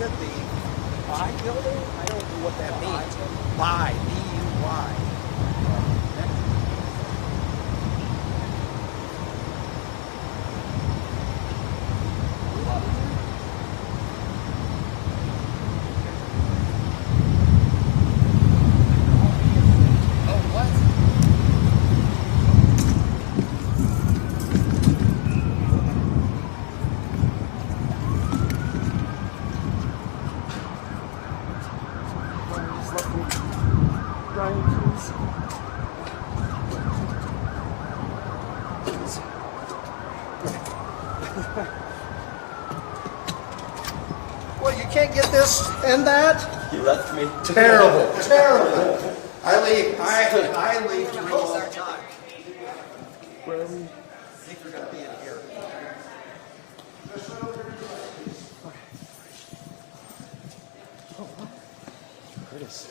said the buy building? I don't know what that means. Buy, B-U-Y. Well, you can't get this and that? You left me. Terrible, terrible. I leave three all the time. Where are we? I think we're going to be in here. Oh, what? Chris.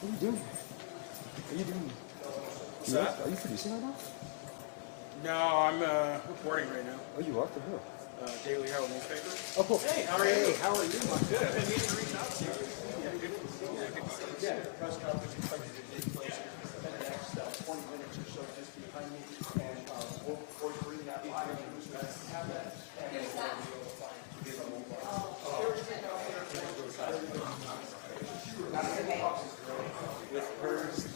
What are you doing? What's that? Are you producing right now? No, I'm reporting right now. Oh, you are for who? Daily Herald newspaper. Oh, cool. Hey, how are you? Hey, how are you? I'm good. I've been meaning to reach out to you. Yeah, good to see you. Yeah, good to see you. Yeah, the press conference is expected to take place here in the next 20 minutes or so, just behind me, and we'll bring that live. Who's going to have that?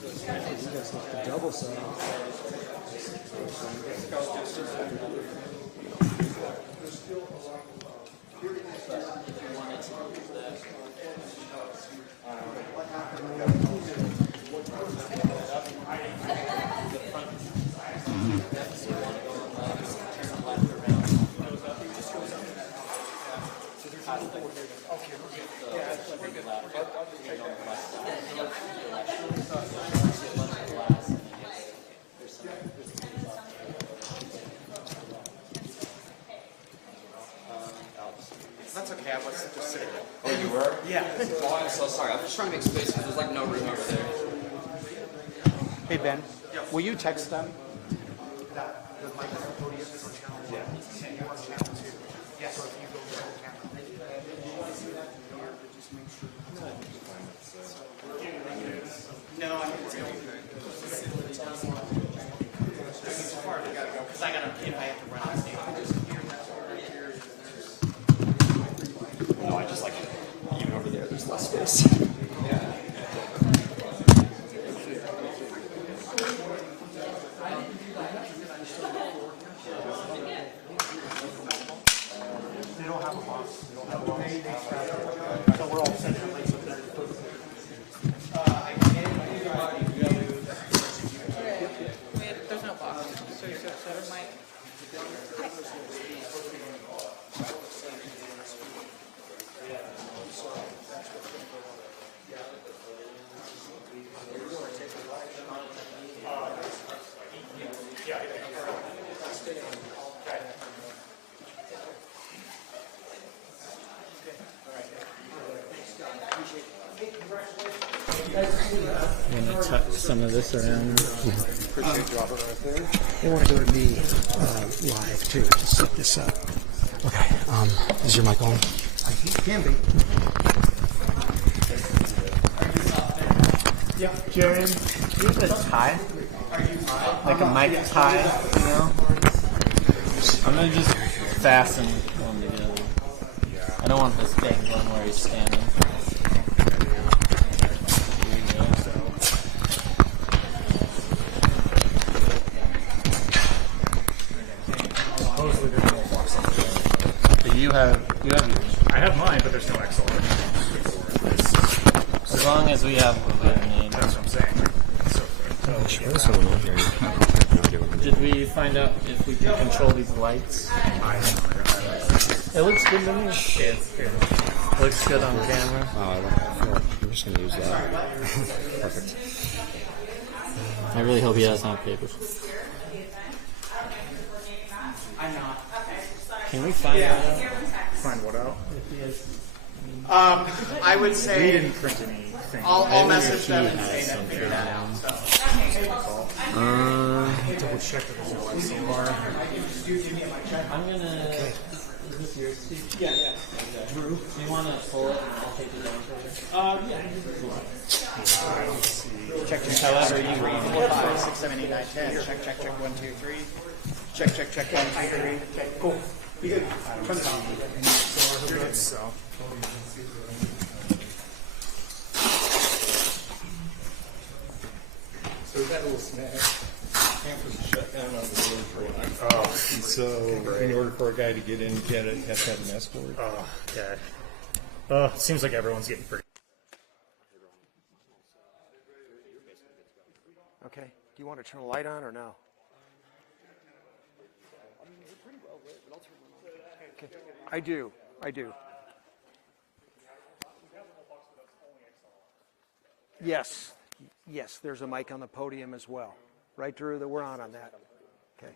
You guys left the double side. That's okay, I was just sitting there. Oh, you were? Yeah. Oh, I'm so sorry. I'm just trying to make space because there's like no room over there. Hey, Ben, Yes. will you text them? No, I think it's going to be it's far to gotta go because I gotta if I have to run out of stage. No, I just like even over there. There's less space. They don't have a box. They don't have a box. So we're all set. There's no box. So you said Mike. I'm going to tuck some of this around. They want to go to me live too to set this up. Okay. Is your mic on? It can be. Yeah, Jared, do you have a tie? Like a mic tie, you know? I'm going to just fasten them together. I don't want this big one where he's standing. You have yours. I have mine, but there's no XLR. As long as we have what we need. That's what I'm saying. So Did we find out if we can control these lights? It looks good to me. Looks good on camera. Oh, I like that. I'm just going to use that. Perfect. I really hope he doesn't have papers. Can we find that out? find what out? I would We say didn't print anything. I'll message them and He say has that some figured that out. down. So. Double check that there's no XLR. I'm gonna. Is this yours too? Yeah. Drew, do you want to pull it and I'll take it down for you? I don't see. Check, check, However you check, read 4, 5, 6, 7, 8, 9, 10. Check, check, check, 1, 2, 3. Check, check, check, 1, 2, 3. Okay, cool. You good? Turn it on. Good, so. So that little snack. Campus shut down on the road for a while. Oh, So in order for a guy to get in, you have to have an escort. oh, okay. Seems like everyone's getting pretty. Okay. Do you want to turn the light on or no? Okay. I do. Yes. Yes, there's a mic on the podium as well. Right, Drew, that we're on that. Okay.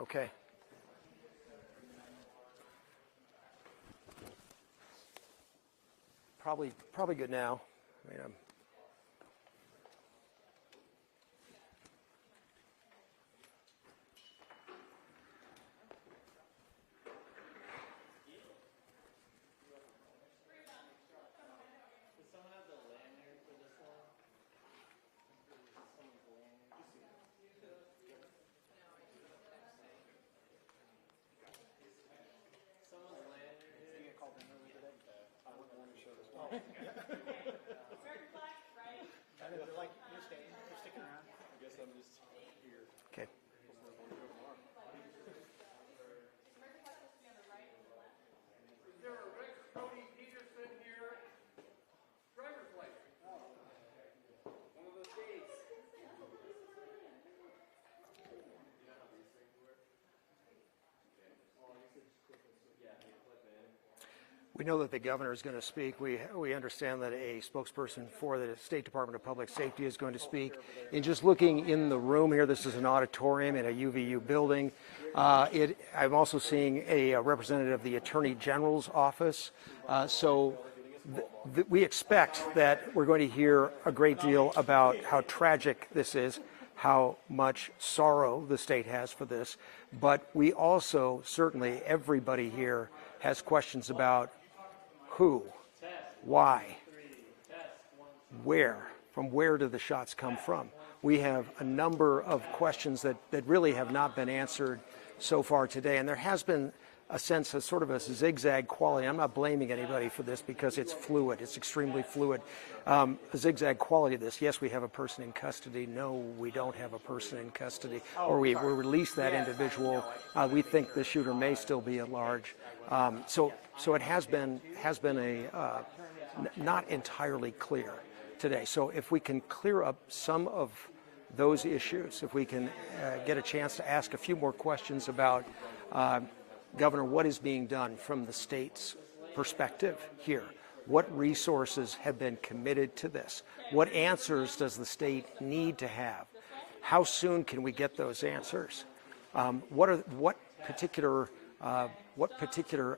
Okay. Probably good now. I mean, okay. We know that the governor is going to speak. We understand that a spokesperson for the State Department of Public Safety is going to speak. And just looking in the room here, this is an auditorium in a UVU building. I'm also seeing a representative of the Attorney General's office. So we expect that we're going to hear a great deal about how tragic this is, how much sorrow the state has for this. But we also, certainly everybody here has questions about who, why, where, from where do the shots come from? We have a number of questions that really have not been answered so far today, and there has been a sense of sort of a zigzag quality. I'm not blaming anybody for this because it's fluid, it's extremely fluid. A zigzag quality of this. Yes, we have a person in custody. No, we don't have a person in custody. Or we release that individual. We think the shooter may still be at large. So it has been not entirely clear today. So if we can clear up some of those issues, if we can get a chance to ask a few more questions about, Governor, what is being done from the state's perspective here? What resources have been committed to this? What answers does the state need to have? How soon can we get those answers? What particular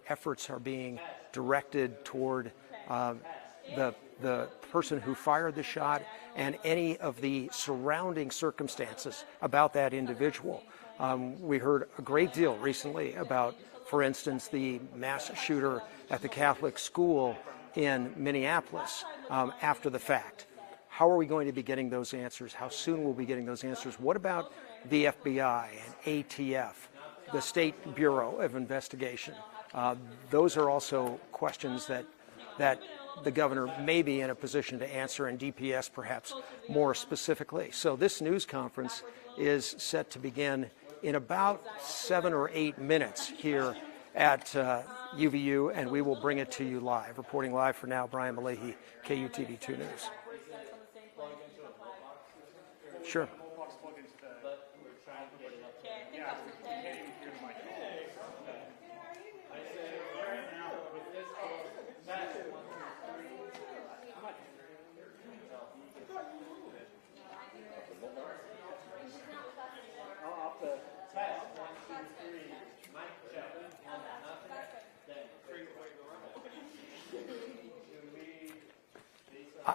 efforts are being directed toward the person who fired the shot and any of the surrounding circumstances about that individual? We heard a great deal recently about, for instance, the mass shooter at the Catholic school in Minneapolis after the fact. How are we going to be getting those answers? How soon will we be getting those answers? What about the FBI and ATF, the State Bureau of Investigation? Those are also questions that the governor may be in a position to answer, and DPS perhaps more specifically. So this news conference is set to begin in about 7 or 8 minutes here at UVU, and we will bring it to you live. Reporting live for now, Brian Malahi, KUTV 2 News. Sure.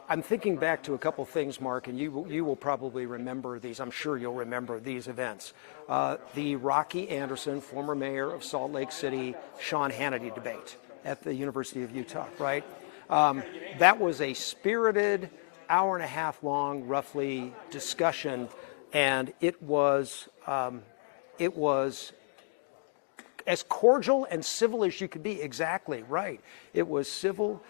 I'm thinking back to a couple things, Mark, and you will probably remember these. I'm sure you'll remember these events. The Rocky Anderson, former mayor of Salt Lake City, Sean Hannity debate at the University of Utah, right? That was a spirited, hour-and-a-half long, roughly, discussion, and it was as cordial and civil as you could be. Exactly right. It was civil.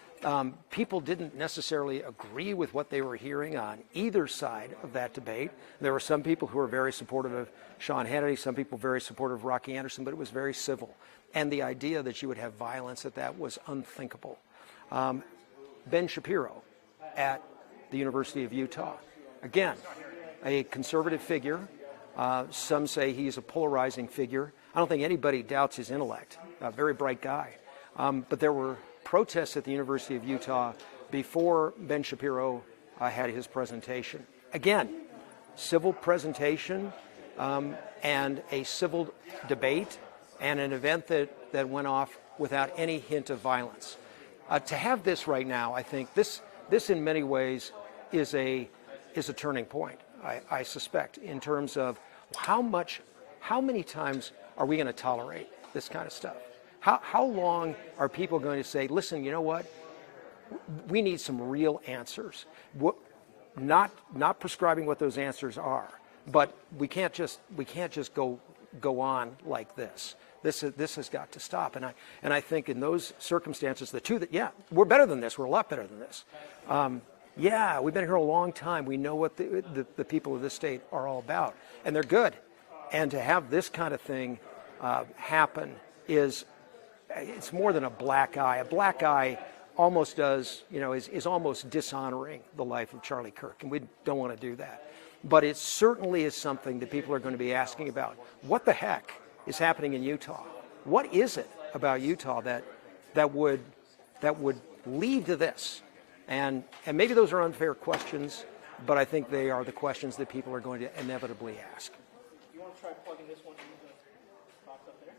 People didn't necessarily agree with what they were hearing on either side of that debate. There were some people who were very supportive of Sean Hannity, some people very supportive of Rocky Anderson, but it was very civil. And the idea that you would have violence at that was unthinkable. Ben Shapiro at the University of Utah, again, a conservative figure. Some say he's a polarizing figure. I don't think anybody doubts his intellect. A very bright guy. But there were protests at the University of Utah before Ben Shapiro had his presentation. Again, civil presentation and a civil debate and an event that went off without any hint of violence. To have this right now, I think this in many ways is a turning point, I suspect, in terms of how many times are we going to tolerate this kind of stuff? How long are people going to say, listen, you know what? We need some real answers. Not prescribing what those answers are, but we can't just go on like this. This has got to stop. And I think in those circumstances, we're better than this. We're a lot better than this. We've been here a long time. We know what the people of this state are all about, and they're good. And to have this kind of thing happen it's more than a black eye. A black eye almost is almost dishonoring the life of Charlie Kirk, and we don't want to do that. But it certainly is something that people are going to be asking about. What the heck is happening in Utah? What is it about Utah that would lead to this? And maybe those are unfair questions, but I think they are the questions that people are going to inevitably ask. You want to try plugging this one into the box up there?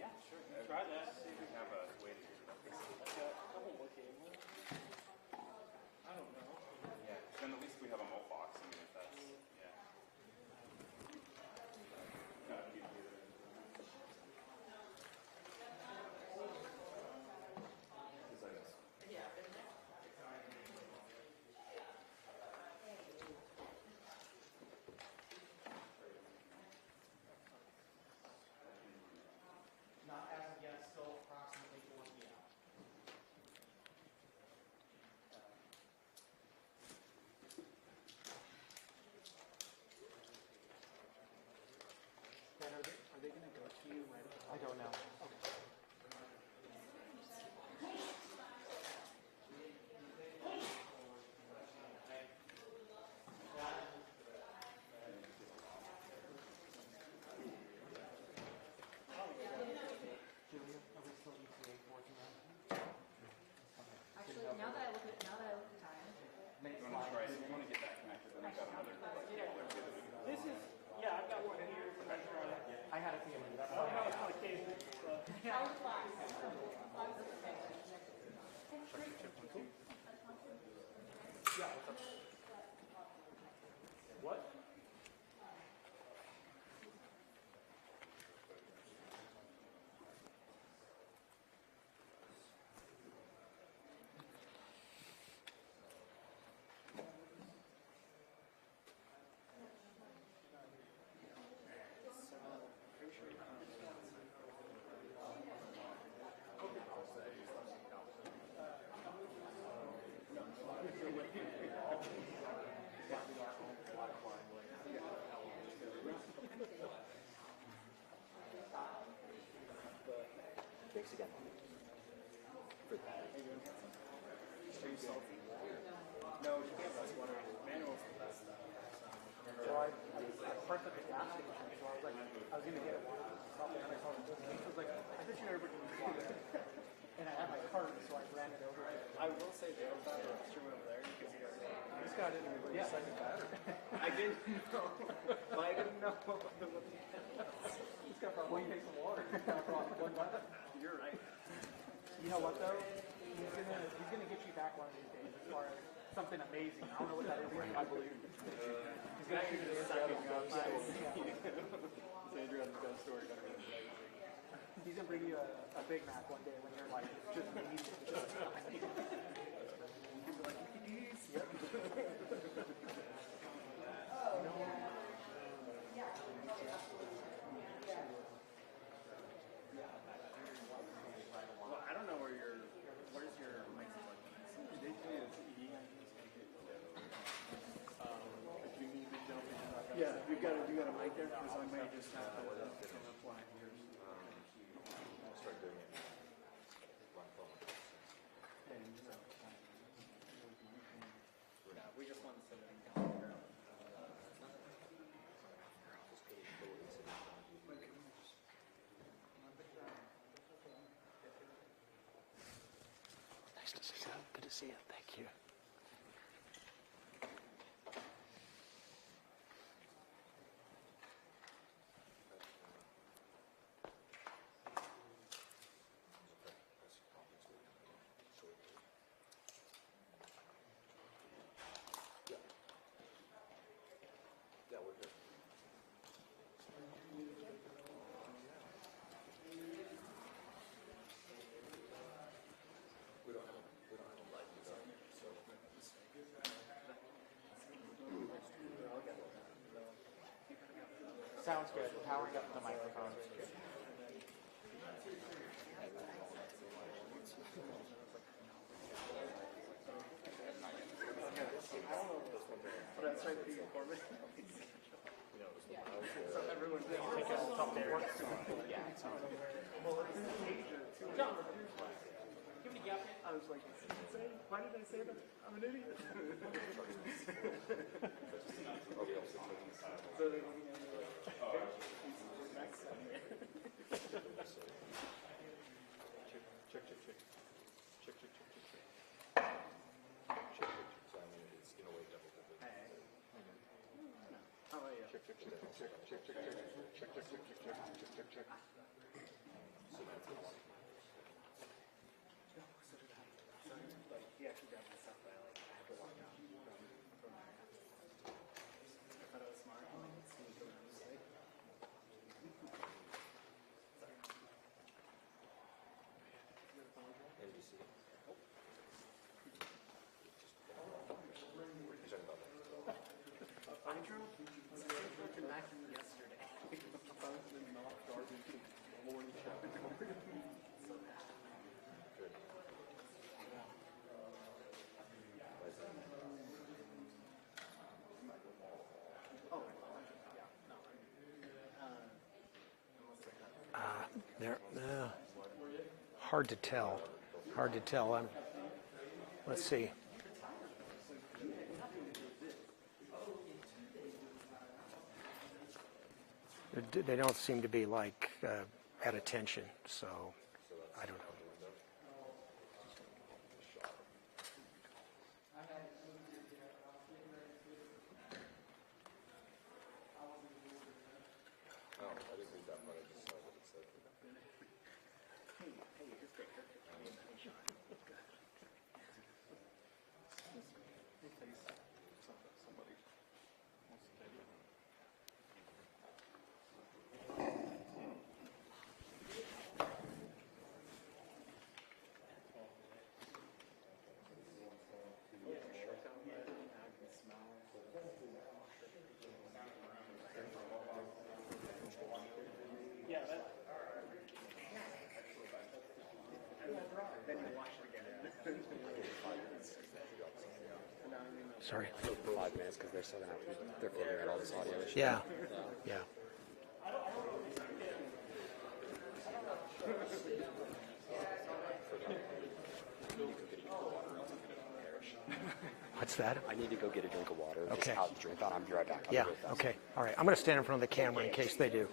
Yeah, sure. Try that. See if we have a way to do that. I don't know. Yeah, then at least we have a malt box. I mean, if that's, yeah. I don't know. Actually, now that I look at time, This is, I've got one here. I had a feeling. What? Thanks again. No, you can't press water. Manual's the best. So I parked at the gas station, so I was like, I was going to get water. And I called him. He was like, I bet you never drink water. And I had my cart, so I ran it over. I will say Dale's got the restroom over there. You can see it. He's got it in the second battery. I didn't know. Well, I didn't know. He's got probably take some water. You're right. You know what though? He's gonna get you back one of these days. something amazing. I don't know what that is. I believe. He's gonna shoot it second. He's gonna bring you a Big Mac one day when you're like just eating just yep. Well, I don't know where's your mic support? Yeah, you got a mic there? Because I may just have to apply here. Start doing it. Yeah, we just want to set it down here. Nice to see you. Good to see you. Thank you. Yeah, we're good. We don't have a light so. Sounds good. Powering up the microphone. But I tried to be informative. So everyone Take it up there. Yeah. I was like, why did I say that? I'm an idiot. So they he actually grabbed my stuff, but I had to walk out from there. I thought I was smart. Sneak around this way. Intro? I came back from yesterday. I was in North Darby morning show. So bad. There. Hard to tell. Hard to tell. Let's see. They don't seem to be like at attention, so I don't know. Sorry. 5 minutes because they're figuring out all this audio issue. Yeah. Yeah. What's that? I need to go get a drink of water. Okay. Just out the drink on. I'll be right back. Yeah. Okay. All right. I'm going to stand in front of the camera in case they do.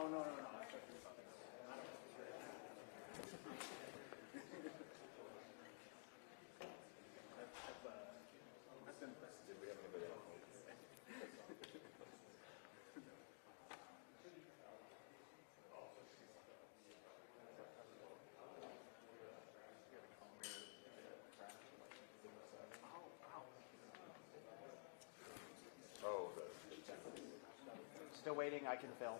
Oh, no. Still waiting. I can fill.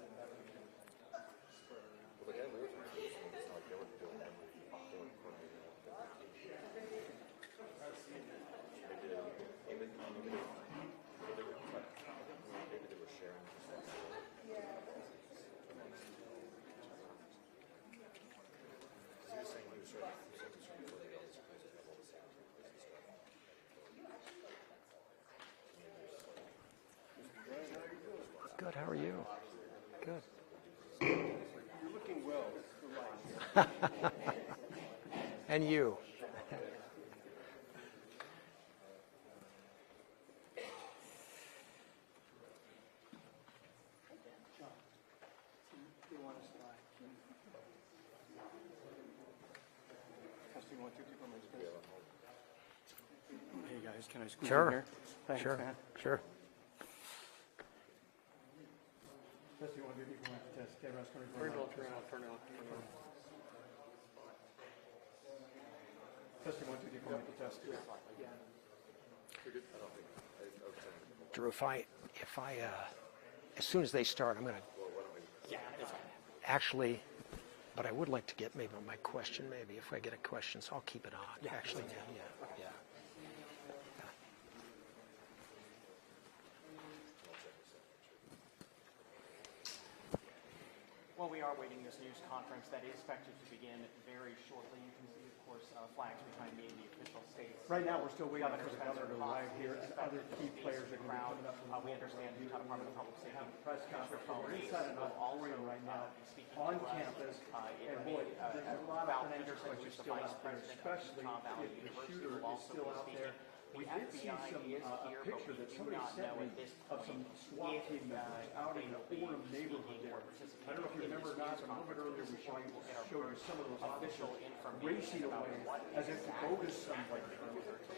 Good. How are you? Good. You're looking well. And you? Testing 1, 2, 3, 4, my space. Hey guys, can I squeeze in Sure. here? Thanks, Sure. man. Sure. Testing 1, 2, 3, 4, my test. Camera's coming from. Turn off. Testing 1, 2, 3, 4, my test. Drew, if I, as soon as they start, I'm going to. Actually, but I would like to get maybe my question. Maybe if I get a question, so I'll keep it on. Yeah. Actually, yeah. Well, we are waiting this news conference that is expected to begin very shortly. You can see, of course, flags behind me in the official states. Right now, we're still waiting for the governor to arrive here, and other key players are going to be coming up. We understand the Utah Department of Public Safety Have a press conference. We're inside an auditorium right now on campus, and boy, there's a lot of financial questions still out there, especially if the shooter is still out there. We did see some a picture that somebody sent me of some SWAT team members out in the Orem neighborhood there. I don't know if you remember or not, but a little bit earlier we showed you some of those officials racing away as if to go to somebody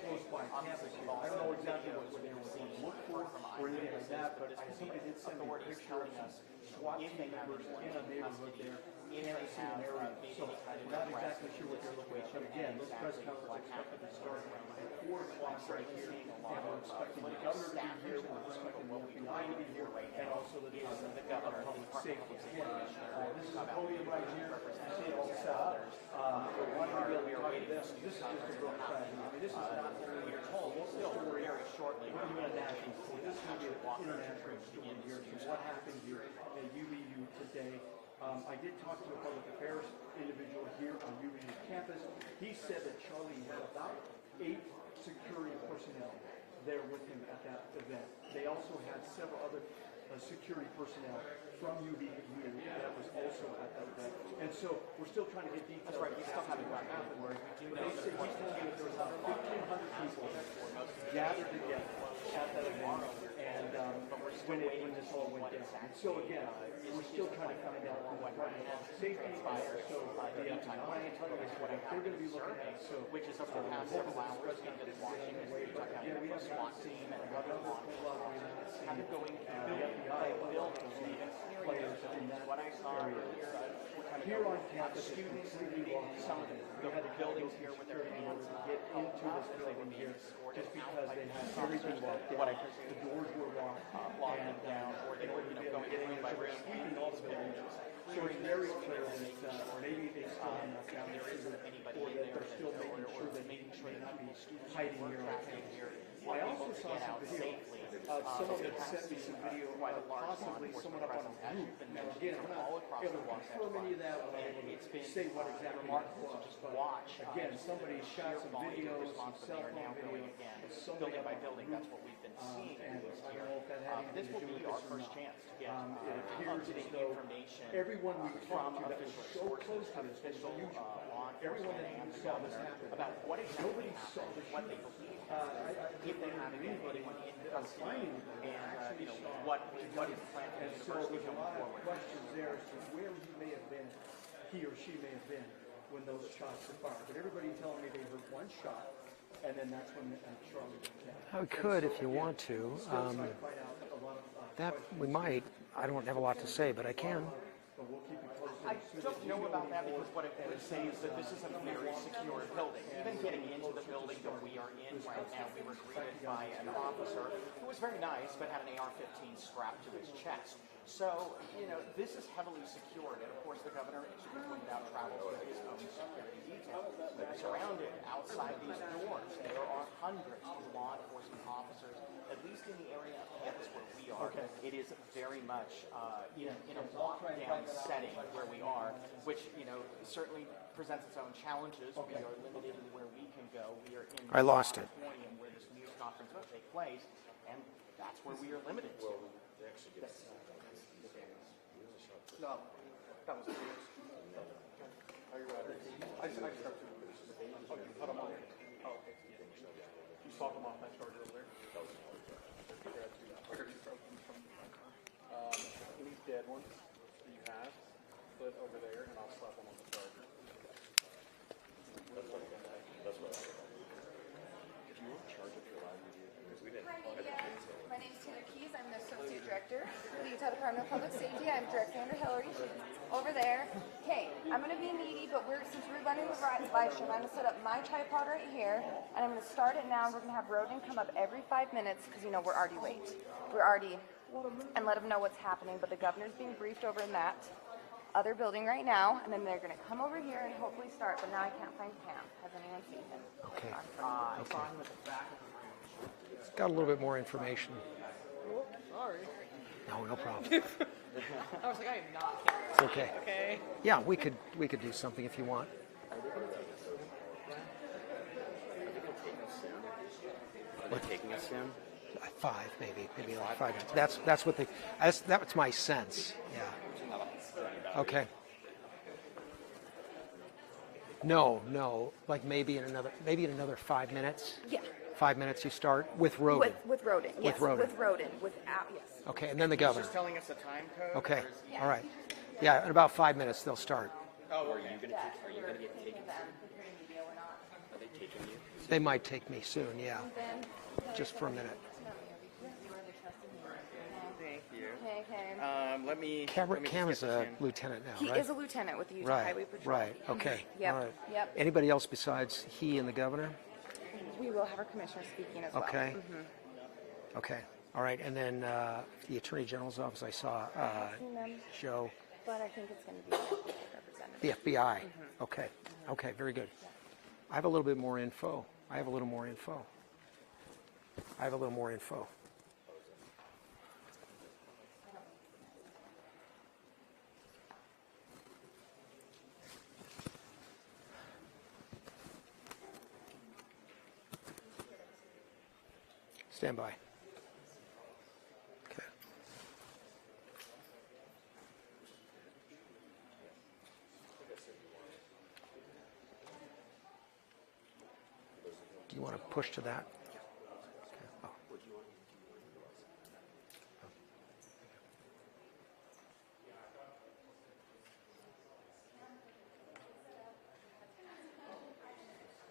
close by campus here. I don't know exactly what they were going to look for or anything like that, but somebody did send me a picture of some SWAT team members in a neighborhood there. Can't see an area, so we're not exactly sure what they're looking at. But again, this press conference is expected to start around 4 o'clock right here, and we're expecting the governor to be here, we're expecting the FBI to be here, and also the Department of Public Safety. Again, this is a podium right here. You see it all set up. We're wanting to be able to talk to this. This is just a real tragedy. I mean, this is not only a local story. Very shortly, we're doing a national story. This is going to be an international story here. So what happened here at UVU today? I did talk to a public affairs individual here on UVU campus. He said that Charlie had about 8 security personnel there with him at that event. They also had several other security personnel from UVU that was also at that event. And so we're still trying to get details. That's right, we still haven't gotten afterwards. But he said, he told me that there was about 1,500 people gathered together at that event. And when this all went down. And so again, we're still trying to find out what safety fire. So the what they're going to be looking at. So which is over the past several hours, we've been watching as we talk about the SWAT team and other law enforcement kind of going through the build players in that area. Here on campus, students leaving some of the buildings here with their hands get into this building here just because they had everything locked down. The doors were locked and down, or they were going room by room, sweeping all the buildings. So it's very clear that maybe they still have enough down there, or that they're still making sure that they may not be hiding here on campus. I also saw some video. Someone had sent me some video of possibly someone up on a roof. Now again, I'm not able to confirm any of that. I'm not able to say what exactly it was. But again, somebody shot some videos, some cell phone videos. Building by building, that's what we've been seeing. And I don't know if that had anything to do with this or not. It appears as though everyone we talked to that was so close to this was huge. Everyone that saw this happen, nobody saw the shooting. If they had anybody finding anybody, actually saw what is planned. And so there's a lot of questions there as to where he or she may have been when those shots were fired. But everybody telling me they heard one shot, and then that's when Charlie was killed. I could, if you want to. That we might. I don't have a lot to say, but I can. I don't know about that because what I would say is that this is a very secure building. Even getting into the building that we are in right now, we were greeted by an officer who was very nice but had an AR-15 strapped to his chest. So, this is heavily secured, and of course the governor, as you pointed out, travels with his own security detail. They're surrounded outside these doors. There are hundreds of law enforcement officers, at least in the area of campus where we are. Okay. It is very much in a lockdown setting where we are, which, certainly presents its own challenges. Okay. We are limited in where we can go. We are in I lost it. Where this news conference will take place, and that's where we are limited to. No, that was the Are you ready? I just have to. Oh, you put them on. Oh, okay. You swap them off that charger over there. I heard you from my car. These dead ones that you have, put over there, and I'll slap them on the charger. That's what if you were in charge of your live video, because we didn't. Hi, media. My name is Taylor Keys. I'm the Associate Director for the Utah Department of Public Safety. I'm Director Andrew Hillary over there. Okay, I'm going to be needy, but since we're running the live stream, I'm going to set up my tripod right here, and I'm going to start it now. We're going to have Roden come up every 5 minutes because, we're already late. And let them know what's happening. But the governor's being briefed over in that other building right now, and then they're going to come over here and hopefully start. But now I can't find Cam. Has anyone seen him? Okay. I saw him at the back of the room. Got a little bit more information. Sorry. No problem. I was like, I am not here. It's okay. Okay. Yeah, we could do something if you want. Are they taking us soon? 5, maybe like 5 minutes. That's what that's my sense. Yeah. Okay. No, like maybe in another 5 minutes. Yeah. 5 minutes you start with Roden. With Roden. Yes. With Roden. With Roden. Without. Yes. Okay, and then the governor. Just telling us a time code? Okay. All right. Yeah, in about 5 minutes they'll start. Oh, are you gonna get taken? Are they taking you? They might take me soon. Yeah. Just for a minute. Thank you. Okay. Let me. Cam is just get a this in. lieutenant now, He right? is a lieutenant with the Utah Right. Highway Patrol. Right. Okay. Yep. All right. Yep. Anybody else besides he and the governor? We will have our commissioner speaking as well. Okay. Okay. All right. And then the Attorney General's office, I saw Seen them, Joe, but I think it's going to be representative. the FBI. Okay. Okay. Very good. I have a little bit more info. Stand by. Okay. Do you want to push to that? Okay. Oh.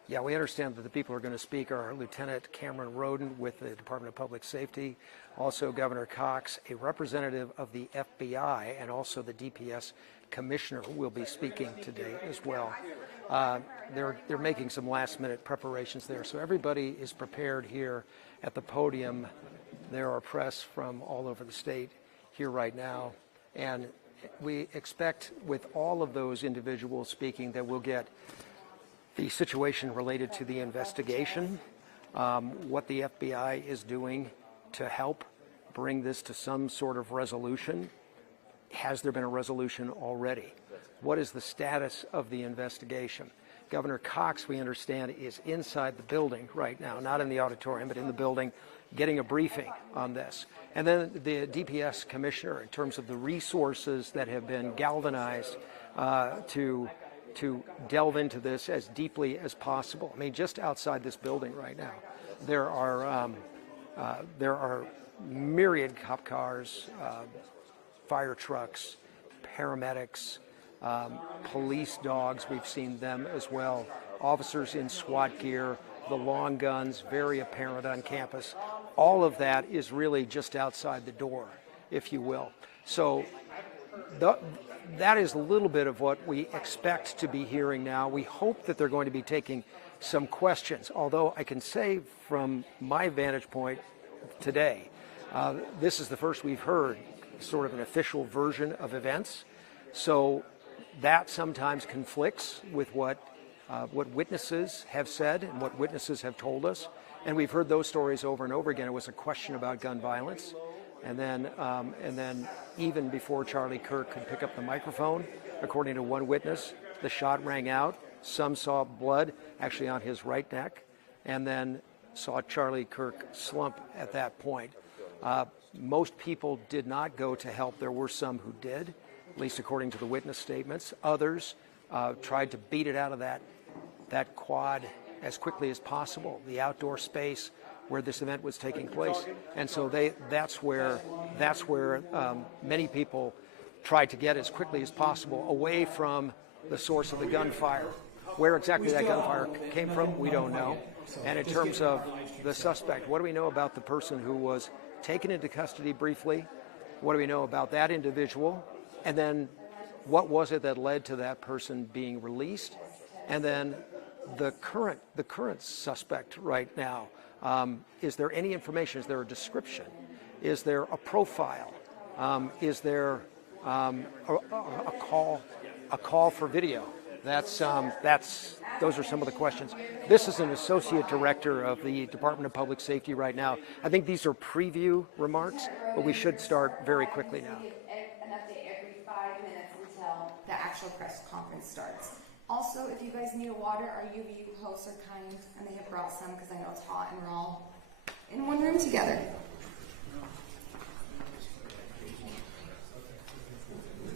Yeah, we understand that the people who are going to speak are Lieutenant Cameron Roden with the Department of Public Safety, also Governor Cox, a representative of the FBI, and also the DPS Commissioner will be speaking today as well. They're making some last-minute preparations there, so everybody is prepared here at the podium. There are press from all over the state here right now, and we expect with all of those individuals speaking that we'll get the situation related to the investigation, what the FBI is doing to help bring this to some sort of resolution. Has there been a resolution already? What is the status of the investigation? Governor Cox, we understand, is inside the building right now, not in the auditorium, but in the building, getting a briefing on this. And then the DPS commissioner, in terms of the resources that have been galvanized to delve into this as deeply as possible. I mean, just outside this building right now, there are myriad cop cars, fire trucks, paramedics, police dogs. We've seen them as well. Officers in SWAT gear, the long guns, very apparent on campus. All of that is really just outside the door, if you will. So that is a little bit of what we expect to be hearing now. We hope that they're going to be taking some questions, although I can say from my vantage point today, this is the first we've heard sort of an official version of events. So that sometimes conflicts with what witnesses have said and what witnesses have told us. And we've heard those stories over and over again. It was a question about gun violence. And then even before Charlie Kirk could pick up the microphone, according to one witness, the shot rang out. Some saw blood actually on his right neck, and then saw Charlie Kirk slump at that point. Most people did not go to help. There were some who did, at least according to the witness statements. Others tried to beat it out of that quad as quickly as possible, the outdoor space where this event was taking place. And so that's where many people tried to get as quickly as possible away from the source of the gunfire. Where exactly that gunfire came from, we don't know. And in terms of the suspect, what do we know about the person who was taken into custody briefly? What do we know about that individual? And then what was it that led to that person being released? And then the current suspect right now, is there any information? Is there a description? Is there a profile? Is there a call for video? Those are some of the questions. This is an associate director of the Department of Public Safety right now. I think these are preview remarks, but we should start very quickly now. An update every 5 minutes until the actual press conference starts. Also, if you guys need water, our UVU hosts are kind, and they have brought some because I know it's hot and we're all in one room together.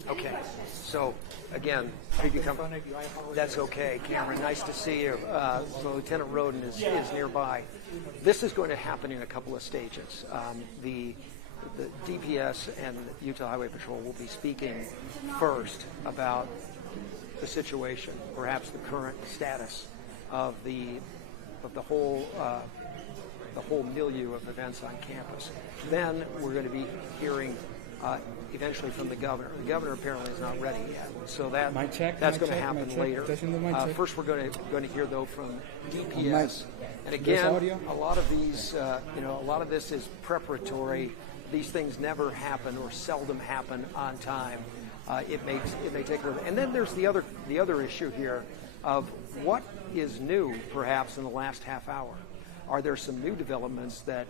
Okay, so again, that's okay, Cameron. Nice to see you. So Lieutenant Roden is nearby. This is going to happen in a couple of stages. The DPS and Utah Highway Patrol will be speaking first about the situation, perhaps the current status of the whole milieu of events on campus. Then we're going to be hearing eventually from the governor. The governor apparently is not ready yet, so that's going to happen later. First, we're going to hear though from DPS, and again, a lot of these, a lot of this is preparatory. These things never happen or seldom happen on time. It may take a little. And then there's the other issue here of what is new, perhaps in the last half hour. Are there some new developments that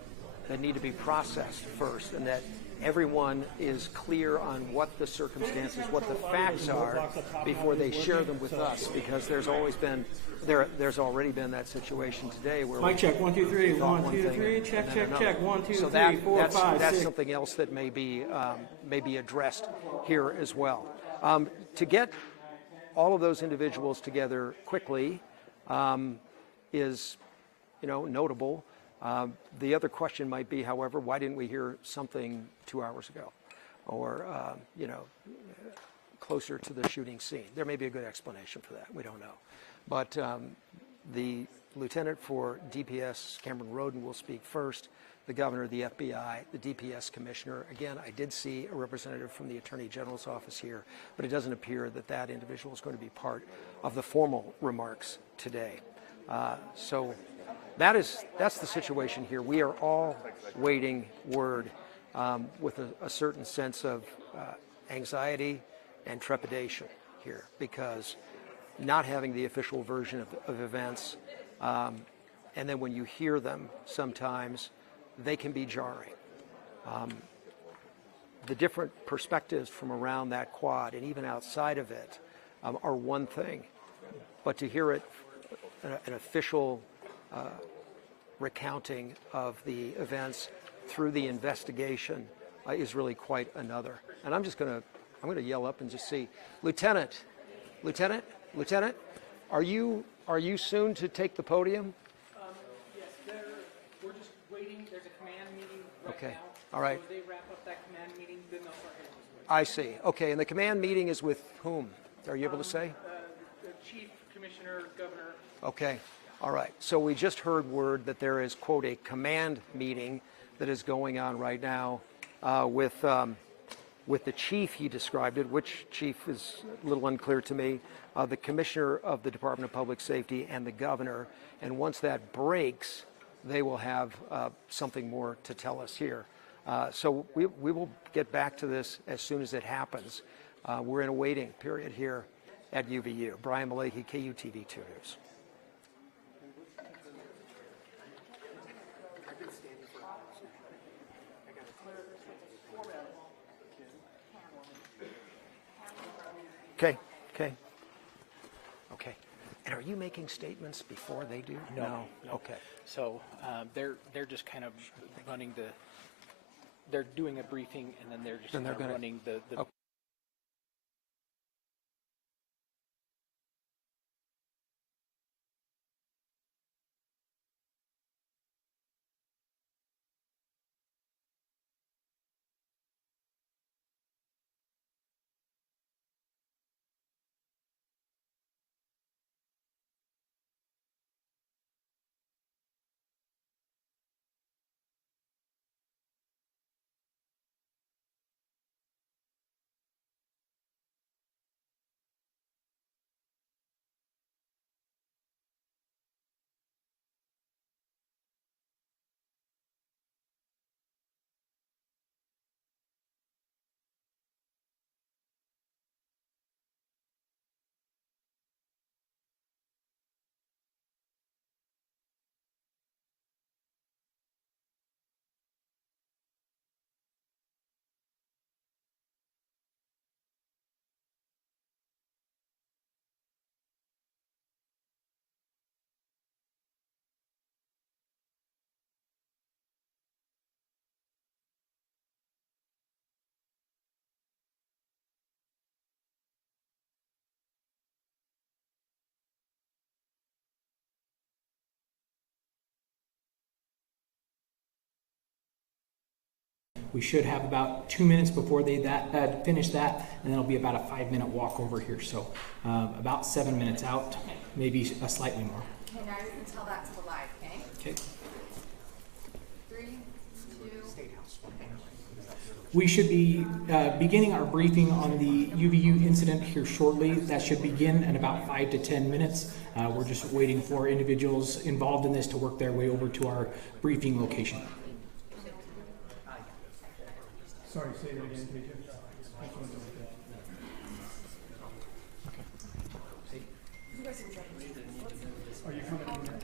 need to be processed first, and that everyone is clear on what the circumstances, what the facts are, before they share them with us? Because there's already been that situation today where mic check 1 2 3 1 2 3 check 1 2 so 3 4 5 that's 6. something else that may be addressed here as well. To get all of those individuals together quickly is notable. The other question might be, however, why didn't we hear something 2 hours ago, or closer to the shooting scene? There may be a good explanation for that. We don't know. But the lieutenant for DPS, Cameron Roden, will speak first. The governor, the FBI, the DPS commissioner. Again, I did see a representative from the Attorney General's office here, but it doesn't appear that individual is going to be part of the formal remarks today. So that's the situation here. We are all waiting word with a certain sense of anxiety and trepidation here, because not having the official version of events, and then when you hear them, sometimes they can be jarring. The different perspectives from around that quad and even outside of it are one thing, but to hear it, an official recounting of the events through the investigation is really quite another. And I'm going to yell up and just see, Lieutenant, are you soon to take the podium? Yes, we're just waiting. There's a command meeting right now. All right. So they wrap up that command meeting, then they'll start heading this way. I see. Okay, and the command meeting is with whom? Are you able to say? The chief, commissioner, governor. Okay. All right. So we just heard word that there is, quote, a command meeting that is going on right now with the chief, he described it. Which chief is a little unclear to me. The commissioner of the Department of Public Safety and the governor. And once that breaks, they will have something more to tell us here. So we will get back to this as soon as it happens. We're in a waiting period here at UVU. Brian Malahi, KUTV 2 News. Okay. And are you making statements before they do? No. Okay. So they're just kind of running they're doing a briefing, and then they're just Then they're gonna- running the Okay. We should have about 2 minutes before they finish that, and then it'll be about a 5-minute walk over here. So about 7 minutes out, maybe slightly more. Okay, now you can tell that to the live, okay? Okay. 3, 2. We should be beginning our briefing on the UVU incident here shortly. That should begin in about 5 to 10 minutes. We're just waiting for individuals involved in this to work their way over to our briefing location. Sorry, say that again, Peter. Are you coming in there?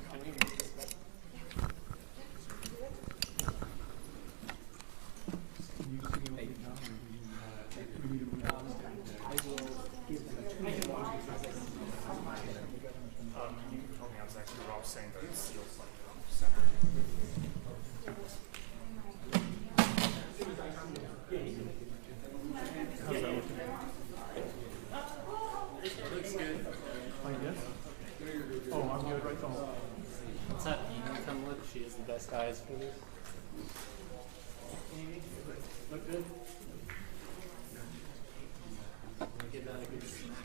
What's up? You can come look. She has the best eyes for this. Look good. Give that a good smack.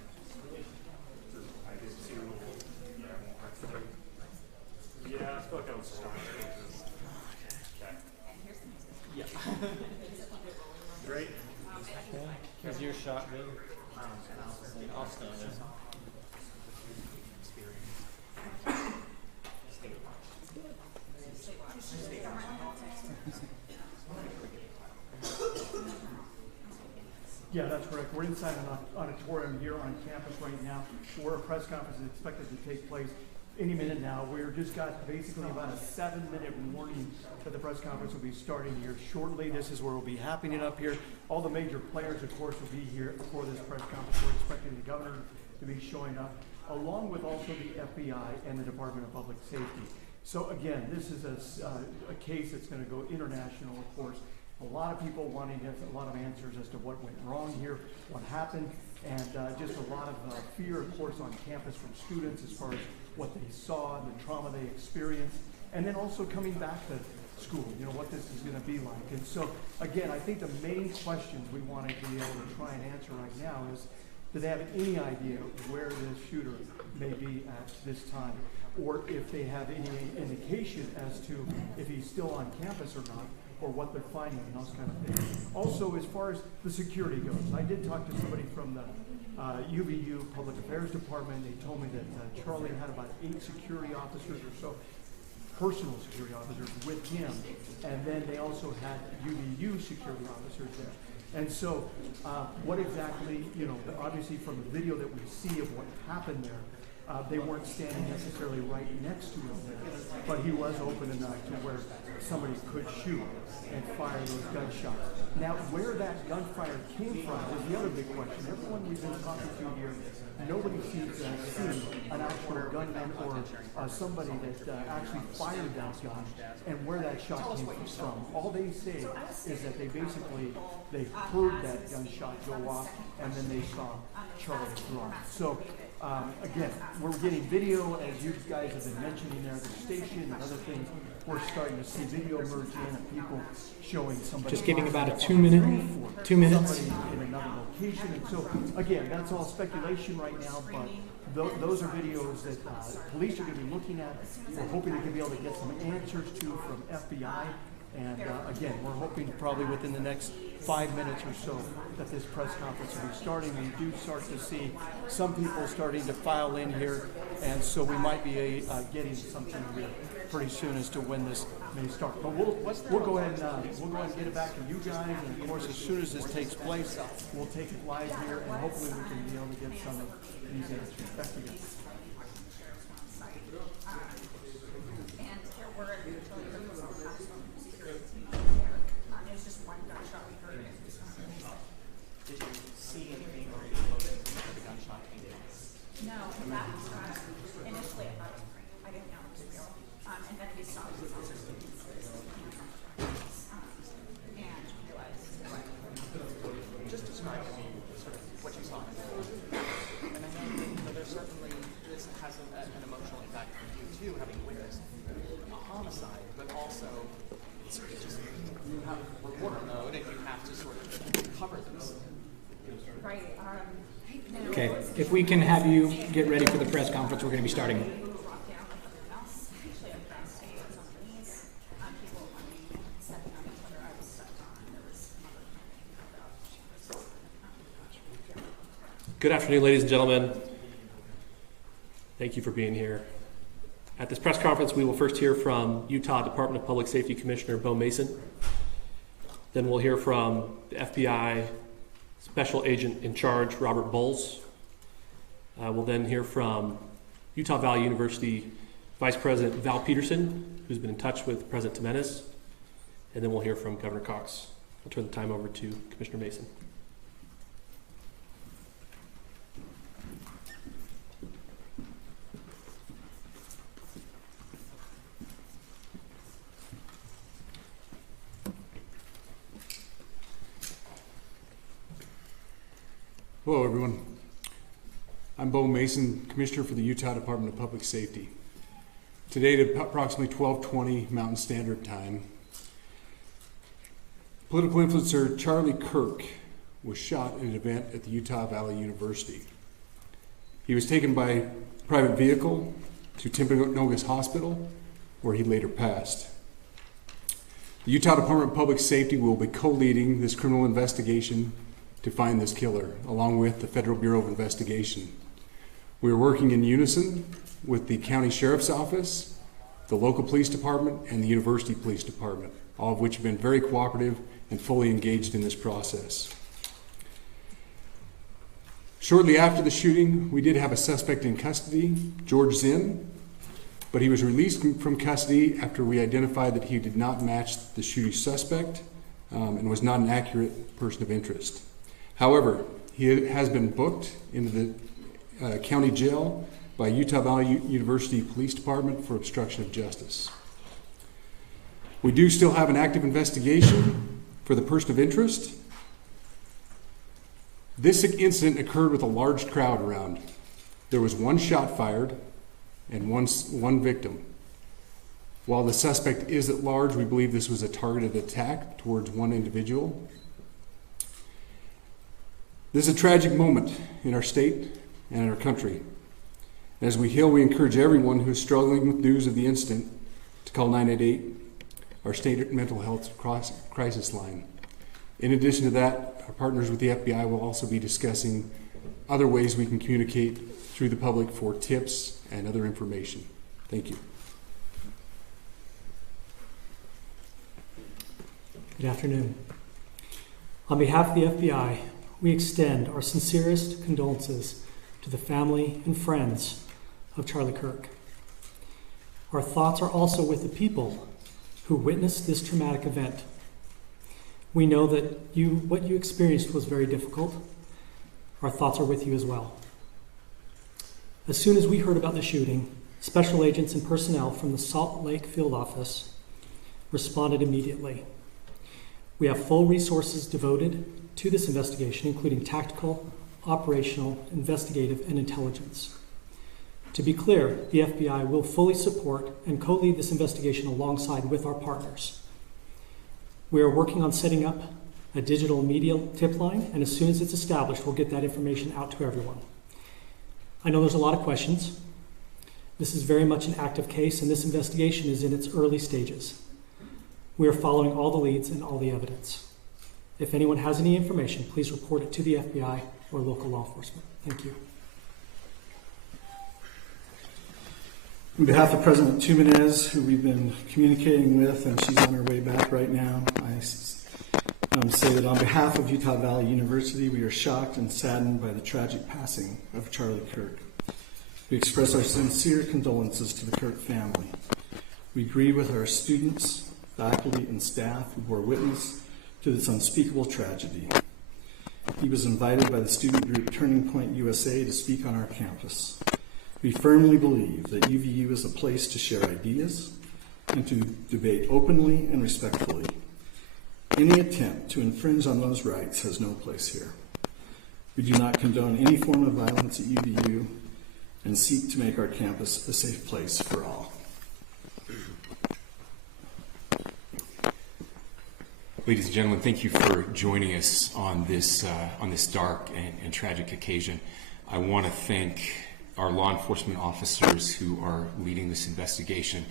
Yeah, I feel like I was stuck. Okay. Yeah. Great. Is your shot good? I'll stand it. Yeah, that's correct. We're inside an auditorium here on campus right now, where a press conference is expected to take place any minute now. We've just got basically about a 7-minute warning that the press conference will be starting here shortly. This is where we'll be happening up here. All the major players, of course, will be here for this press conference. We're expecting the governor to be showing up, along with also the FBI and the Department of Public Safety. So again, this is a case that's going to go international, of course. A lot of people wanting a lot of answers as to what went wrong here, what happened, and just a lot of fear, of course, on campus from students as far as what they saw and the trauma they experienced, and then also coming back to school, you know, what this is going to be like. And so, again, I think the main questions we want to be able to try and answer right now is, do they have any idea where this shooter may be at this time? Or if they have any indication as to if he's still on campus or not, or what they're finding and those kind of things. Also, as far as the security goes, I did talk to somebody from the UVU Public Affairs Department. They told me that Charlie had about 8 security officers or so personal security officers with him, and then they also had UVU security officers there. And so, what exactly, obviously from the video that we see of what happened there, they weren't standing necessarily right next to him there, but he was open enough to where somebody could shoot and fire those gunshots. Now, where that gunfire came from is the other big question. Everyone we've been talking to here, nobody seems to have seen an actual gunman or somebody that actually fired that gun and where that shot came from. All they say is that they heard that gunshot go off and then they saw Charlie throw. So again, we're getting video, as you guys have been mentioning there, the station and other things. We're starting to see video merge in of people showing somebody. Just giving about a 2 minutes. Somebody in another location. And so, again, that's all speculation right now, but those are videos that police are going to be looking at. We're hoping to be able to get some answers to from FBI. And again, we're hoping probably within the next 5 minutes or so that this press conference will be starting. We do start to see some people starting to file in here, and so we might be getting something here pretty soon as to when this may start. But we'll go ahead and get it back to you guys, and of course, as soon as this takes place, we'll take it live here, and hopefully we can be able to get some of these answers back together. Okay, if we can have you get ready for the press conference, we're going to be starting. Good afternoon, ladies and gentlemen. Thank you for being here. At this press conference, we will first hear from Utah Department of Public Safety Commissioner Bo Mason. Then we'll hear from the FBI Special Agent in Charge, Robert Bowles. We'll then hear from Utah Valley University Vice President Val Peterson, who's been in touch with President Jimenez. And then we'll hear from Governor Cox. I'll turn the time over to Commissioner Mason. Hello, everyone. I'm Bo Mason, Commissioner for the Utah Department of Public Safety. Today at approximately 12:20 Mountain Standard Time, political influencer Charlie KIRK was shot in an event at the Utah Valley University. He was taken by private vehicle to Timpanogos Hospital, where he later passed. The Utah Department of Public Safety will be co-leading this criminal investigation to find this killer, along with the Federal Bureau of Investigation. We are working in unison with the County Sheriff's Office, the local police department, and the University Police Department, all of which have been very cooperative and fully engaged in this process. Shortly after the shooting, we did have a suspect in custody, George Zinn, but he was released from custody after we identified that he did not match the shooting suspect and was not an accurate person of interest. However, he has been booked into the county jail by Utah Valley University Police Department for obstruction of justice. We do still have an active investigation for the person of interest. This incident occurred with a large crowd around. There was one shot fired and one victim. While the suspect is at large, we believe this was a targeted attack towards one individual. This is a tragic moment in our state and in our country. As we heal, we encourage everyone who is struggling with news of the incident to call 988, our state mental health crisis line. In addition to that, our partners with the FBI will also be discussing other ways we can communicate through the public for tips and other information. Thank you. Good afternoon. On behalf of the FBI, we extend our sincerest condolences to the family and friends of Charlie Kirk. Our thoughts are also with the people who witnessed this traumatic event. We know that what you experienced was very difficult. Our thoughts are with you as well. As soon as we heard about the shooting, special agents and personnel from the Salt Lake Field Office responded immediately. We have full resources devoted to this investigation, including tactical, operational, investigative, and intelligence. To be clear, the FBI will fully support and co-lead this investigation alongside with our partners. We are working on setting up a digital media tip line, and as soon as it's established, we'll get that information out to everyone. I know there's a lot of questions. This is very much an active case, and this investigation is in its early stages. We are following all the leads and all the evidence. If anyone has any information, please report it to the FBI or local law enforcement. Thank you. On behalf of President Tumenez, who we've been communicating with, and she's on her way back right now, I say that on behalf of Utah Valley University, we are shocked and saddened by the tragic passing of Charlie Kirk. We express our sincere condolences to the Kirk family. We grieve with our students, faculty, and staff who bore witness to this unspeakable tragedy. He was invited by the student group Turning Point USA to speak on our campus. We firmly believe that UVU is a place to share ideas and to debate openly and respectfully. Any attempt to infringe on those rights has no place here. We do not condone any form of violence at UVU and seek to make our campus a safe place for all. Ladies and gentlemen, thank you for joining us on this dark and tragic occasion. I want to thank our law enforcement officers who are leading this investigation,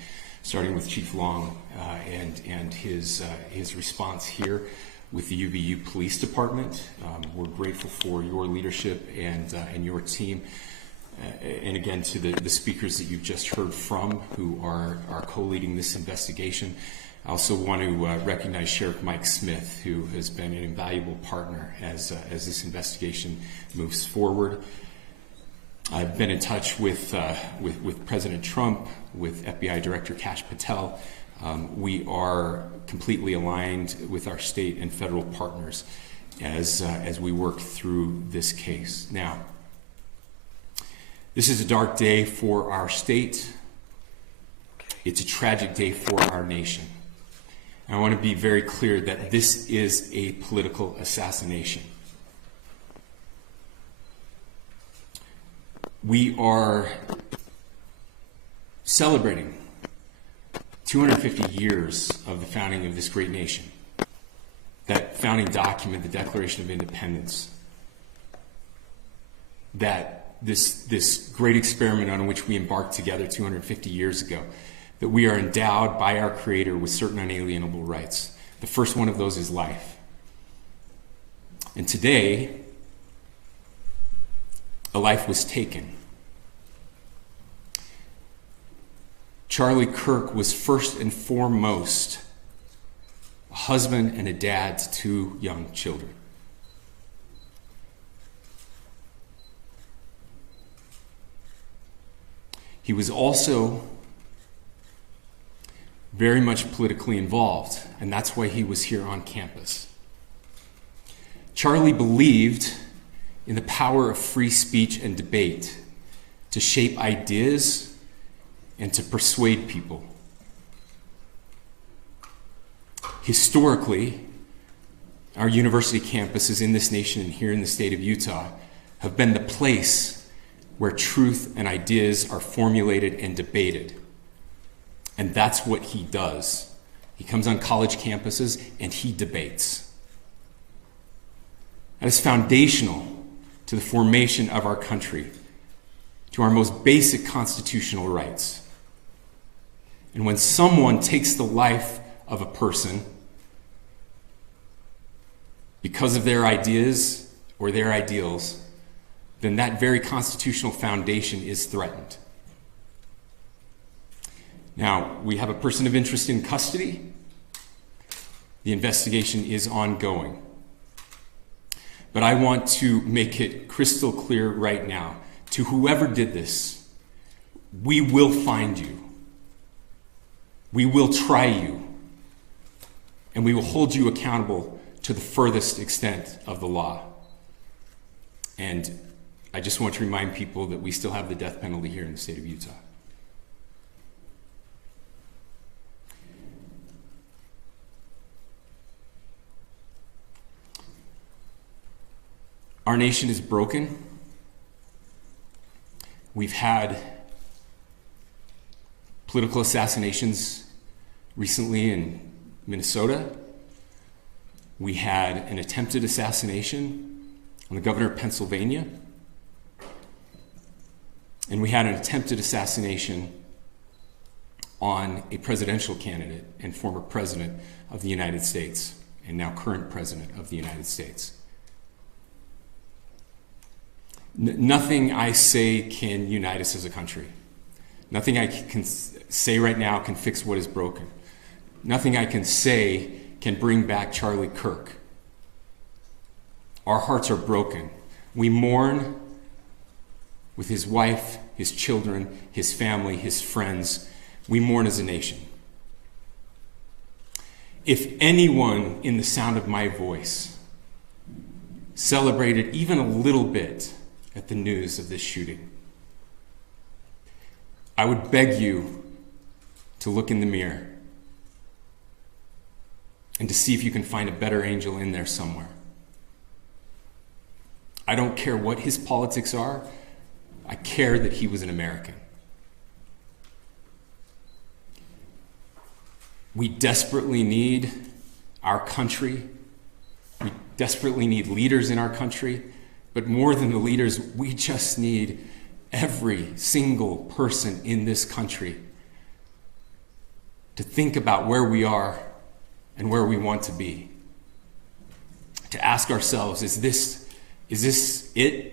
starting with Chief Long and his response here with the UVU Police Department. We're grateful for your leadership and your team. And again, to the speakers that you've just heard from who are co-leading this investigation. I also want to recognize Sheriff Mike Smith, who has been an invaluable partner as this investigation moves forward. I've been in touch with President Trump, with FBI Director Kash Patel. We are completely aligned with our state and federal partners as we work through this case. Now, this is a dark day for our state. It's a tragic day for our nation. And I want to be very clear that this is a political assassination. We are celebrating 250 years of the founding of this great nation. That founding document, the Declaration of Independence, that this great experiment on which we embarked together 250 years ago, that we are endowed by our Creator with certain unalienable rights. The first one of those is life. And today, a life was taken. Charlie Kirk was first and foremost a husband and a dad to two young children. He was also very much politically involved, and that's why he was here on campus. Charlie believed in the power of free speech and debate to shape ideas and to persuade people. Historically, our university campuses in this nation and here in the state of Utah have been the place where truth and ideas are formulated and debated. And that's what he does. He comes on college campuses and he debates. That is foundational to the formation of our country, to our most basic constitutional rights. And when someone takes the life of a person because of their ideas or their ideals, then that very constitutional foundation is threatened. Now, we have a person of interest in custody. The investigation is ongoing. But I want to make it crystal clear right now, to whoever did this, we will find you. We will try you. And we will hold you accountable to the furthest extent of the law. And I just want to remind people that we still have the death penalty here in the state of Utah. Our nation is broken. We've had political assassinations recently in Minnesota. We had an attempted assassination on the governor of Pennsylvania. And we had an attempted assassination on a presidential candidate and former president of the United States, and now current president of the United States. Nothing I say can unite us as a country. Nothing I can say right now can fix what is broken. Nothing I can say can bring back Charlie Kirk. Our hearts are broken. We mourn with his wife, his children, his family, his friends. We mourn as a nation. If anyone in the sound of my voice celebrated even a little bit at the news of this shooting, I would beg you to look in the mirror and to see if you can find a better angel in there somewhere. I don't care what his politics are. I care that he was an American. We desperately need our country. We desperately need leaders in our country. But more than the leaders, we just need every single person in this country to think about where we are and where we want to be. To ask ourselves, is this it?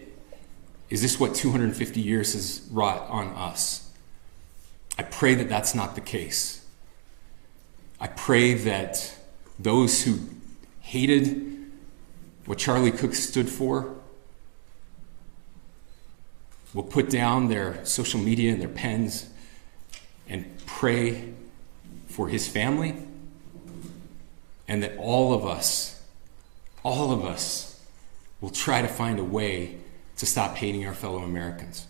Is this what 250 years has wrought on us? I pray that that's not the case. I pray that those who hated what Charlie Kirk stood for will put down their social media and their pens and pray for his family, and that all of us will try to find a way to stop hating our fellow Americans.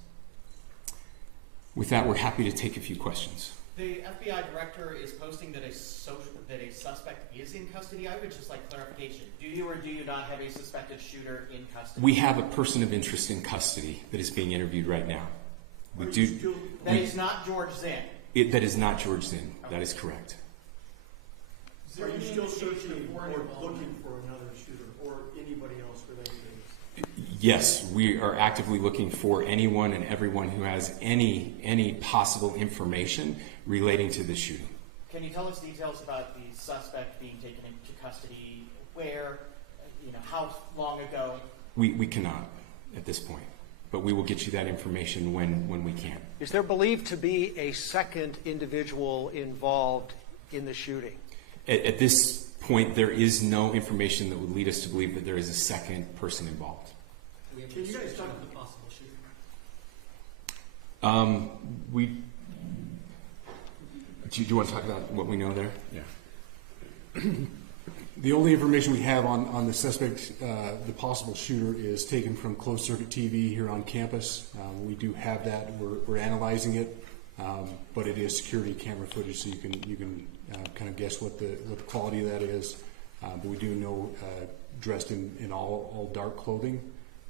With that, we're happy to take a few questions. The FBI director is posting that a suspect is in custody. I would just like clarification. Do you or do you not have a suspected shooter in custody? We have a person of interest in custody that is being interviewed right now. That is not George Zinn. That is not George Zinn. Okay. That is correct. Are you still searching or looking for another shooter or anybody else related? Yes, we are actively looking for anyone and everyone who has any possible information relating to this shooting. Can you tell us details about the suspect being taken into custody? Where, how long ago? We cannot at this point, but we will get you that information when we can. Is there believed to be a second individual involved in the shooting? At this point, there is no information that would lead us to believe that there is a second person involved. Can you guys talk about the possible shooting? Do you want to talk about what we know there? Yeah. The only information we have on the suspect, the possible shooter, is taken from closed circuit TV here on campus. We do have that. We're analyzing it, but it is security camera footage, so you can kind of guess what the quality of that is. But we do know dressed in all dark clothing,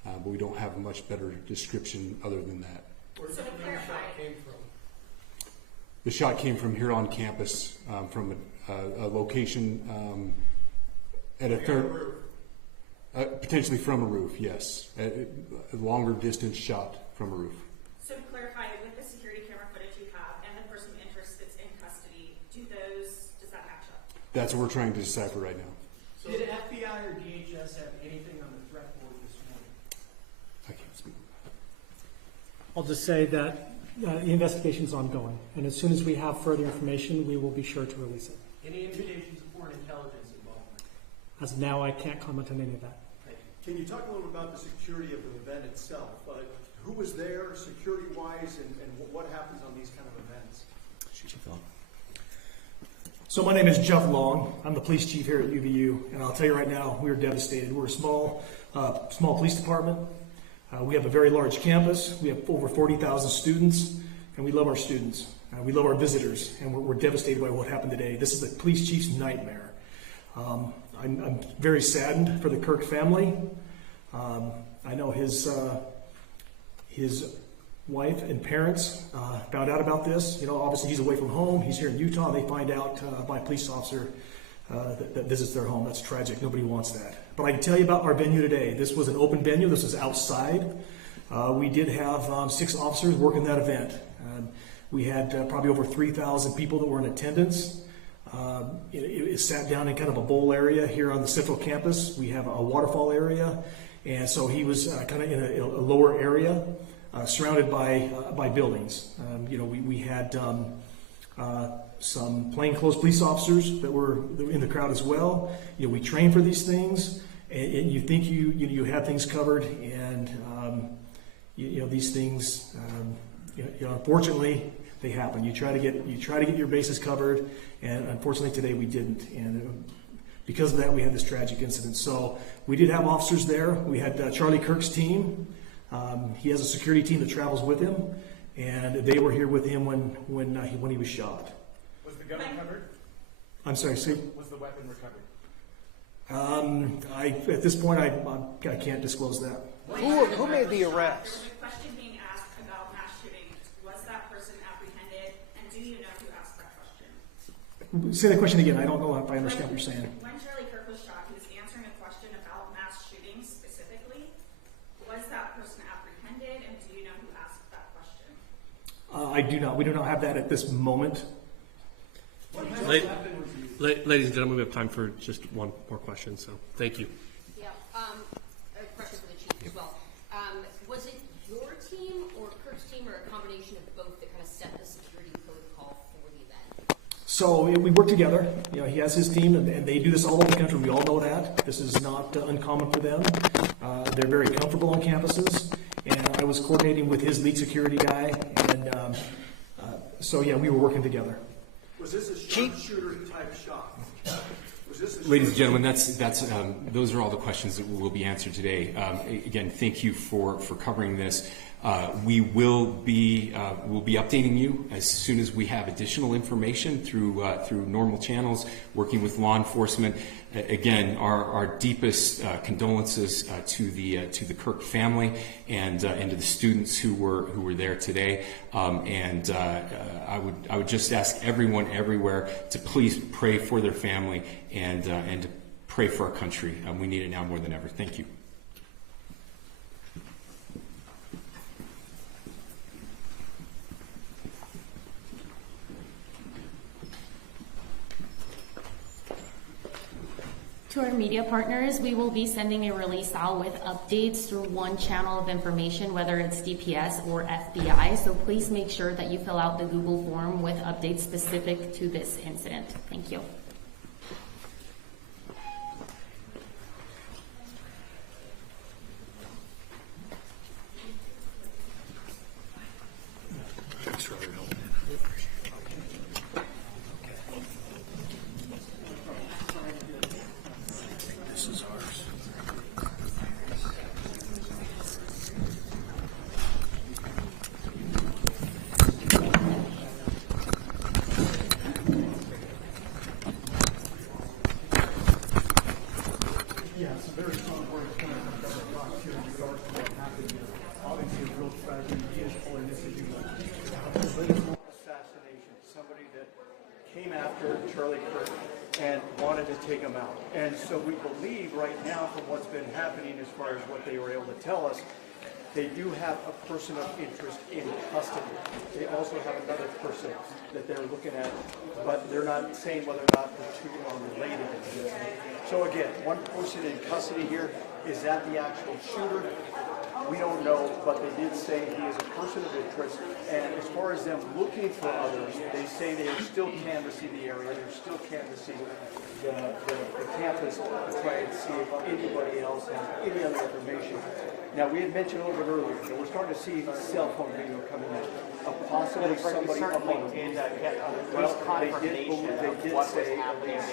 but we don't have a much better description other than that. Where did the shot came from? The shot came from here on campus, from a location at a third, potentially from a roof. Yes, a longer distance shot from a roof. So to clarify, with the security camera footage you have and the person of interest that's in custody, does that match up? That's what we're trying to decipher right now. So did FBI or DHS have anything on the threat board this morning? I can't speak. I'll just say that the investigation is ongoing, and as soon as we have further information, we will be sure to release it. Any indications of foreign intelligence involved? As of now, I can't comment on any of that. Can you talk a little bit about the security of the event itself? Who was there security-wise, and what happens on these kind of events? So my name is Jeff Long. I'm the police chief here at UVU, and I'll tell you right now, we are devastated. We're a small police department. We have a very large campus. We have over 40,000 students, and we love our students. We love our visitors, and we're devastated by what happened today. This is the police chief's nightmare. I'm very saddened for the Kirk family. I know his wife and parents found out about this. You know, obviously he's away from home. He's here in Utah. And they find out by a police officer that visits their home. That's tragic. Nobody wants that. But I can tell you about our venue today. This was an open venue. This was outside. We did have 6 officers working that event. We had probably over 3,000 people that were in attendance. It sat down in kind of a bowl area here on the central campus. We have a waterfall area, and so he was kind of in a lower area, surrounded by buildings. We had some plainclothes police officers that were in the crowd as well. We train for these things, and you think you have things covered, and these things, unfortunately, they happen. You try to get your bases covered, and unfortunately today we didn't. And because of that, we had this tragic incident. So we did have officers there. We had Charlie Kirk's team. He has a security team that travels with him, and they were here with him when he was shot. Was the gun recovered? I'm sorry, see? Was the weapon recovered? At this point, I can't disclose that. Who made the arrest? There's a question being asked about mass shootings. Was that person apprehended, and do you know who asked that question? Say that question again. I don't know if I understand what you're saying. When Charlie Kirk was shot, he was answering a question about mass shootings specifically. Was that person apprehended, and do you know who asked that question? I do not. We do not have that at this moment. Ladies and gentlemen, we have time for just one more question, so thank you. Yeah, a question for the chief as well. Was it your team or Kirk's team or a combination of both that kind of set the security protocol for the event? So we work together. He has his team, and they do this all over the country. We all know that. This is not uncommon for them. They're very comfortable on campuses, and I was coordinating with his lead security guy, and so yeah, we were working together. Was this a sharpshooter type shot? Ladies and gentlemen, those are all the questions that will be answered today. Again, thank you for covering this. We will be updating you as soon as we have additional information through normal channels, working with law enforcement. Again, our deepest condolences to the Kirk family and to the students who were there today. I would just ask everyone everywhere to please pray for their family and to pray for our country. We need it now more than ever. Thank you. To our media partners, we will be sending a release out with updates through one channel of information, whether it's DPS or FBI. So please make sure that you fill out the Google form with updates specific to this incident. Thank you. Charlie Kirk and wanted to take him out. And so we believe right now from what's been happening as far as what they were able to tell us, they do have a person of interest in custody. They also have another person that they're looking at, but they're not saying whether or not the two are related. So again, one person in custody here. Is that the actual shooter? We don't know, but they did say he is a person of interest. And as far as them looking for others, they say they are still canvassing the area. They're still canvassing the campus to try and see if anybody else has any other information. Now, we had mentioned a little bit earlier that we're starting to see cell phone video coming in. Possibly somebody up on the roof. Well, they did say, at least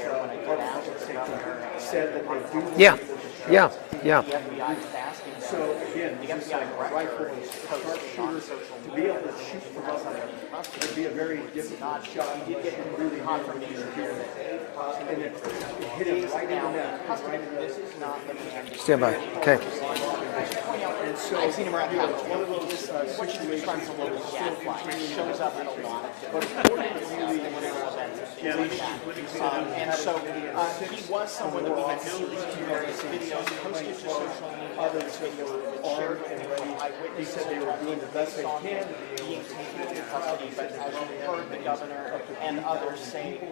said that they do. Yeah. So again, the rifle is sharpshooter. To be able to shoot from up there would be a very difficult shot. You did get really confirmation here. And it hit him right in the neck. Stand by. Okay. And so I've seen him around town. One of those situations where the gadfly shows up in a lot of and so he was someone that we had seen in various videos posted to social media. Others videos armed and ready. He said they were doing the best they can, being taken into custody. But as you heard the governor and others say, he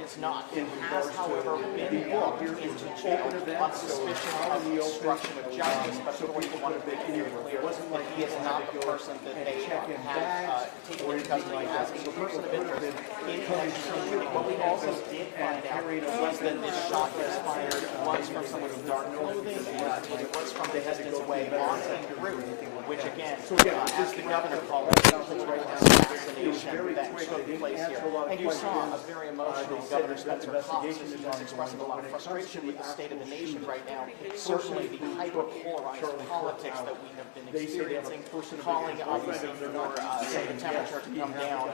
is not. He has, however, been booked into jail on suspicion of obstruction of justice. But according to one of the clear, that he is not the person that they have taken into custody as a person of interest in connection with shooting. What we also did find out was that this shot was fired was from someone in dark clothing, and it was from the distance away on a route, which again, as the governor called it, assassination that took place here. And you saw a very emotional Governor Spencer Cox who's expressing a lot of frustration with the state of the nation right now. Certainly the hyper-polarized politics that we have been experiencing, calling obviously for the temperature to come down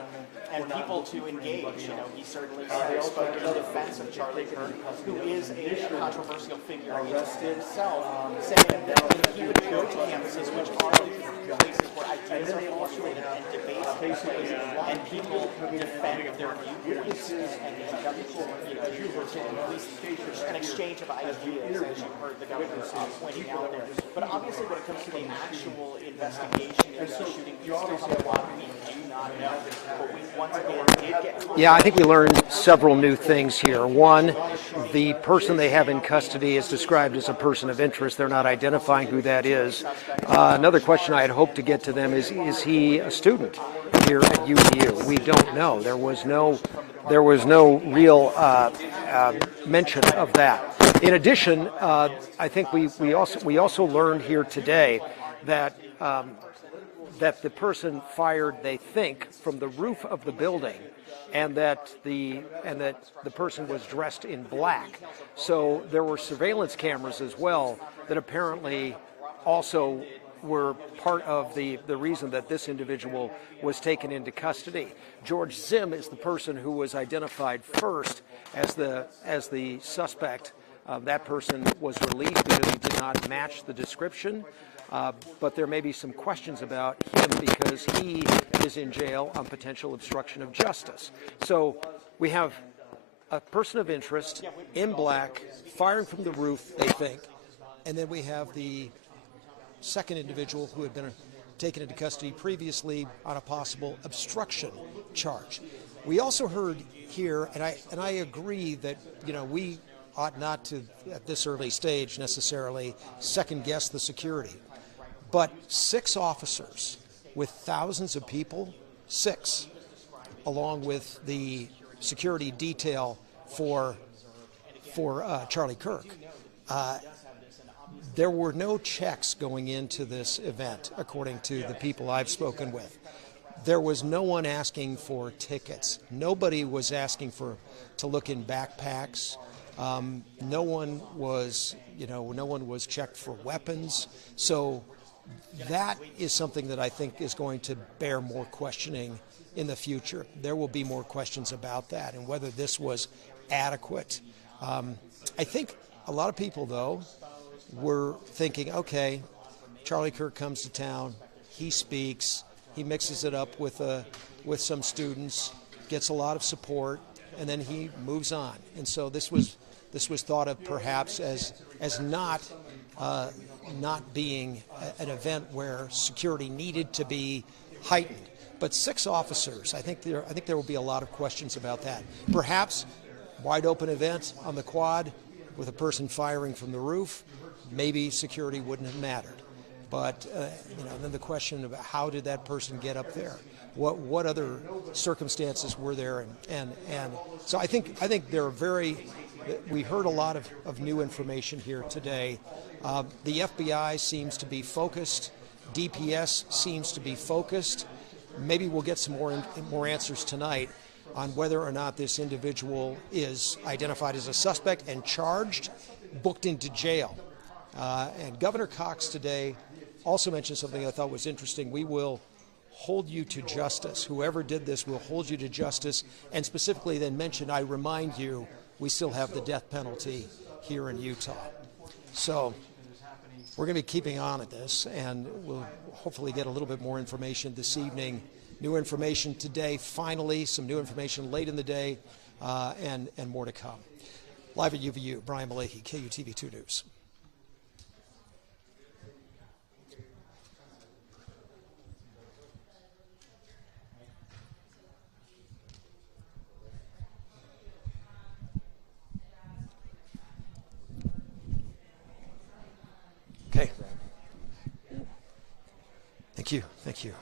and people to engage. You know, he certainly spoke in defense of Charlie Kirk, who is a controversial figure in himself, saying that he would go to campuses which are places where ideas are formulated and debates take place, and people defend their viewpoints, and an exchange of ideas, as you heard the governor pointing out there. But obviously, when it comes to the actual investigation and the shooting, you obviously have a lot we do not know. But we once again did get. Yeah, I think we learned several new things here. One, the person they have in custody is described as a person of interest. They're not identifying who that is. Another question I had hoped to get to them is he a student here at UVU? We don't know. There was no real mention of that. In addition, I think we also learned here today that that the person fired, they think, from the roof of the building, and that the person was dressed in black. So there were surveillance cameras as well that apparently also were part of the reason that this individual was taken into custody. George Zim is the person who was identified first as the suspect. That person was released because he did not match the description. But there may be some questions about him because he is in jail on potential obstruction of justice. So we have a person of interest in black firing from the roof, they think, and then we have the second individual who had been taken into custody previously on a possible obstruction charge. We also heard here, and I agree that we ought not to at this early stage necessarily second guess the security. But 6 officers with thousands of people, 6, along with the security detail for Charlie Kirk. There were no checks going into this event, according to the people I've spoken with. There was no one asking for tickets. Nobody was asking to look in backpacks. No one was checked for weapons. So that is something that I think is going to bear more questioning in the future. There will be more questions about that and whether this was adequate. I think a lot of people, though, were thinking, okay, Charlie Kirk comes to town, he speaks, he mixes it up with some students, gets a lot of support, and then he moves on. And so this was thought of perhaps as not being an event where security needed to be heightened. But 6 officers, I think there will be a lot of questions about that. Perhaps wide open event on the quad, with a person firing from the roof, maybe security wouldn't have mattered. But then the question about how did that person get up there? What other circumstances were there? And so I think there are we heard a lot of new information here today. The FBI seems to be focused. DPS seems to be focused. Maybe we'll get some more answers tonight on whether or not this individual is identified as a suspect and charged, booked into jail. And Governor Cox today also mentioned something I thought was interesting. We will hold you to justice. Whoever did this will hold you to justice, and specifically then mentioned, I remind you, we still have the death penalty here in Utah. So we're going to be keeping on at this, and we'll hopefully get a little bit more information this evening. New information today, finally, some new information late in the day, and more to come. Live at UVU, Brian Malahi, KUTV2 News. Okay. Thank you.